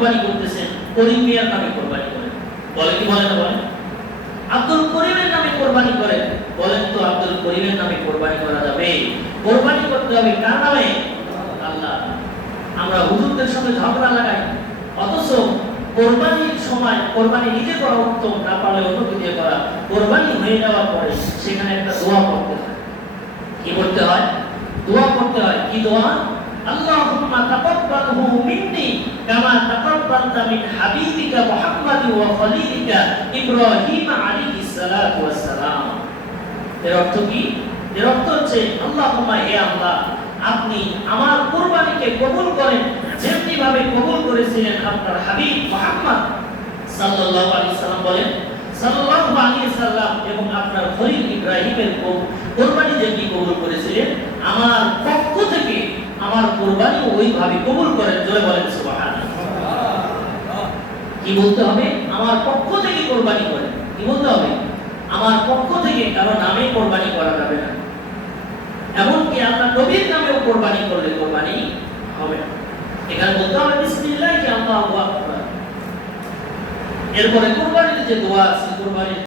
কুরবানি করতেছেন, করিম মিয়ার নামে কুরবানি করেন, বলে কি বলে না বলেন? আব্দুল করিমের নামে কুরবানি করেন, বলেন তো আব্দুল করিমের নামে কুরবানি করা যাবে? কুরবানি করতে হবে কার নামে? আল্লাহ। আমরা হুজুরদের সঙ্গে ঝগড়া লাগাই, অথচ কুরবানির সময় কুরবানি নিজে করা উত্তম, না পারলে অন্যকে দিয়ে করা। কুরবানি হয়ে যাওয়ার পরে সেখানে একটা দোয়া পড়তে হয়। কি করতে হয়? দোয়া করতে হয়। কি দোয়া? আল্লাহুম্মা তাকাব্বালহু মিন্নি কামা তাকাব্বালতা মিন হাবিবিকা মুহাম্মাদি ওয়া খলিলিকা ইব্রাহিম আলাইহিস সালাতু ওয়াস সালাম। এর অর্থ কি? এর অর্থ হচ্ছে, আল্লাহুম্মা, হে আল্লাহ, আপনি আমার কুরবানিকে কবুল করেন যেমনি ভাবে কবুল করেছিলেন আপনার হাবিব মুহাম্মদ সাল্লাল্লাহু আলাইহি সাল্লাম, বলেন সাল্লাল্লাহু আলাইহি সাল্লাম, এবং আপনার খলিল ইব্রাহিমের কুরবানি যেমনি কবুল করেছিলেন, আমার পক্ষ থেকে আমার কুরবানি ওইভাবে কবুল করেন। জোরে বলেন সুবহানাল্লাহ। কি বলতে হবে? আমার পক্ষ থেকে কুরবানি করেন। কি বলতে হবে? আমার পক্ষ থেকে, কারো নামে কুরবানি করা যাবে না। এমনকি আপনার নবীর নামেও কুরবানি করলে কুরবানি হবে না। এখানে বলতে হবে বিসমিল্লাহি আল্লাহু আকবার। এরপরে কুরবানির যে দোয়া আছে, কুরবানির